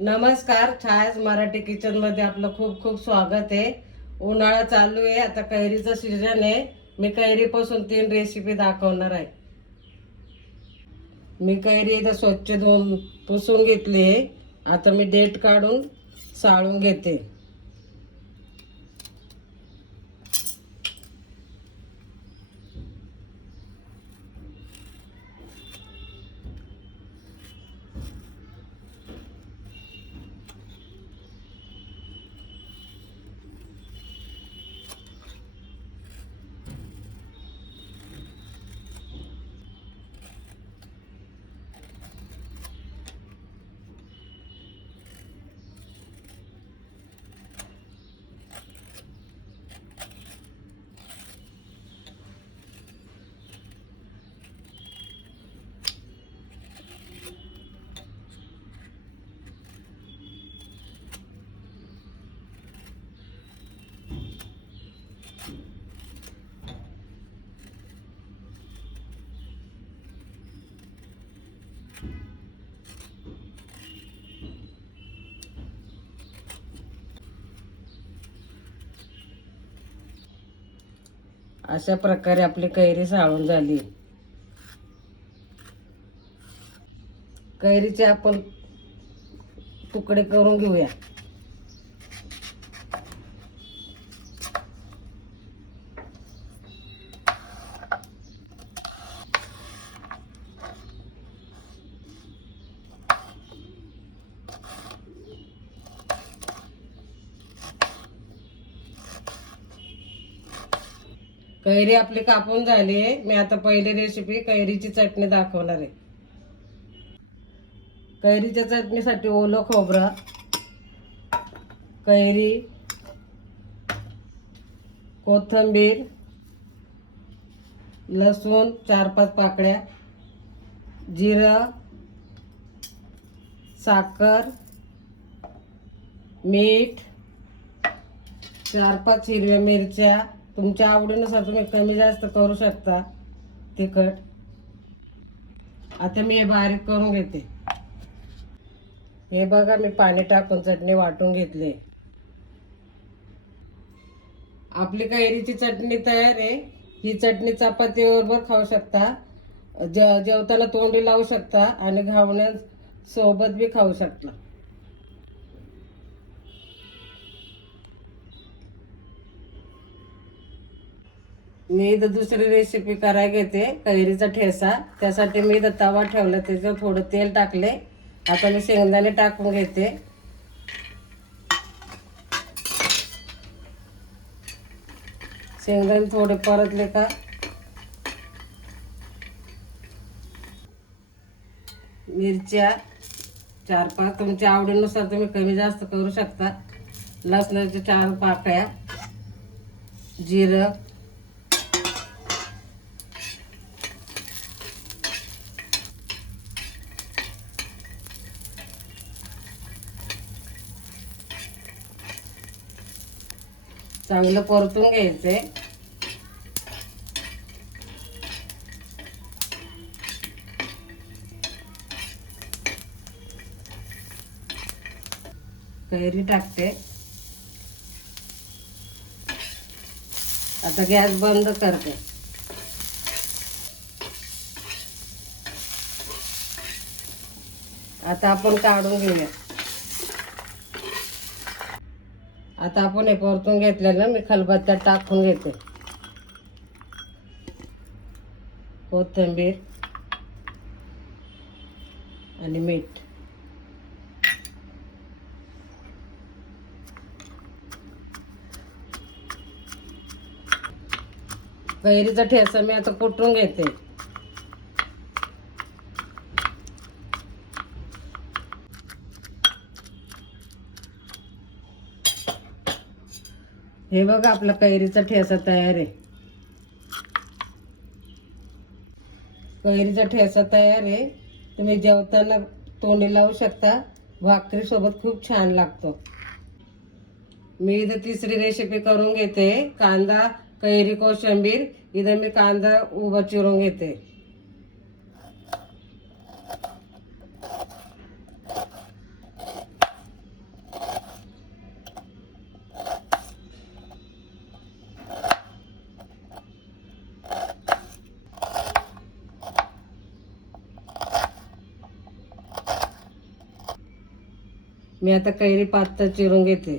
नमस्कार, छायाज मराठी किचन मध्ये आपलं खूप खूप स्वागत आहे। उन्हाळा चालू आहे, आता कैरीचं सीजन आहे। मी कैरीपासून 3 रेसिपी दाखवणार आहे। मी कैरी इथं स्वच्छ धुवून पुसून घेतली आहे। आता मी देठ काढून साळून घेते। अशा प्रकारे आपली कैरी साळून झाली। कैरीचे आपण तुकडे करून घेऊया। कैरी आपली कापून झाली आहे। मी आता पहिली रेसिपी कैरीची चटणी दाखवणार आहे। कैरीच्या चटणीसाठी ओलं खोबरं, कैरी, कोथिंबीर, लसूण 4-5 पाकळ्या, जिरं, साखर, मीठ, 4-5 हिरव्या मिरच्या, तुमच्या आवडीनुसार तुम्ही कमी जास्त करू शकता तिखट। आता मी हे बारीक करून घेते। हे बघा, मी पाणी टाकून चटणी वाटून घेतली। आपली कैरीची चटणी तयार आहे। ही चटणी चपातीबरोबर खाऊ शकता, जेवताना तोंडी लावू शकता आणि घावण्या सोबत बी खाऊ शकता। मी इथं दुसरी रेसिपी करायला घेते, कैरीचा ठेसा। त्यासाठी मी इथं तवा ठेवला, त्याच्यावर थोडं तेल टाकले। आता मी शेंगदाणे टाकून घेते। शेंगदाणे थोडे परतले का मिरच्या 4-5, तुमच्या आवडीनुसार तुम्ही कमी जास्त करू शकता। लसणाच्या 4 पाकळ्या, जिरं, चांगलं परतून घ्यायचंय। कैरी टाकते। आता गॅस बंद करते। आता आपण काढून घेऊया। आता आपण हे परतून घेतलेलं मी खलबत्त्यात टाकून घेते। कोथिंबीर आणि मीठ, कैरीचा ठेचा मी आता कुटून घेते। हे बघा, आपला कैरीचा ठेचा तयार आहे। कैरीचा ठेचा तयार आहे। तुम्ही जेवताना तोंडी लावू शकता, भाकरी सोबत खूप छान लागतो। मी इथं तिसरी रेसिपी करून घेते, कांदा, कैरी, कोशिंबीर। इथं मी कांदा उभा चिरून घेते। मी आता कैरी पातळ चिरून घेते.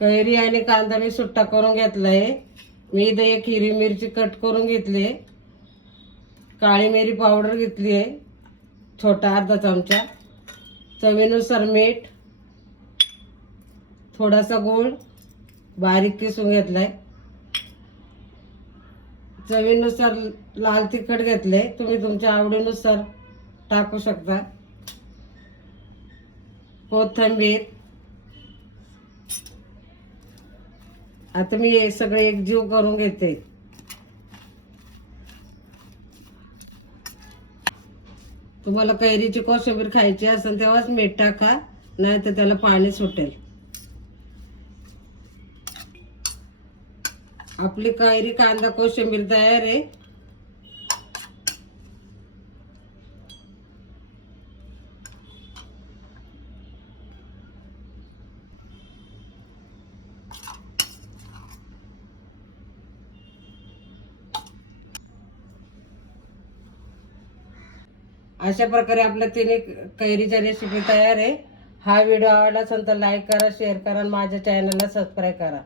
कैरी आणि कांदा मी सुट्टा करून घेतलाय. मी इथं एक हिरवी मिरची कट करून घेतली, काळी मिरी पावडर घेतली आहे छोटा अर्धा चमचा, चवीनुसार मीठ, थोडासा गूळ बारीक किसून घेतलाय, चवीनुसार लाल तिखट घेतले, तुम्ही तुमच्या आवडीनुसार टाकू शकता, कोथिंबीर. आता मी हे सगळे एकजीव करून घेते. तुम्हाला कैरीची कोशिंबीर खायची असेल तेव्हाच मीठ टाका, नाही तर त्याला पाणी सुटेल. आपली कैरी कांदा कोशिंबीर तयार आहे. अशा प्रकारे आपल्या तिन्ही कैरीच्या रेसिपी तयार आहे. हा व्हिडिओ आवडला असेल तर लाईक करा, शेअर करा आणि माझ्या चॅनलला सबस्क्राईब करा.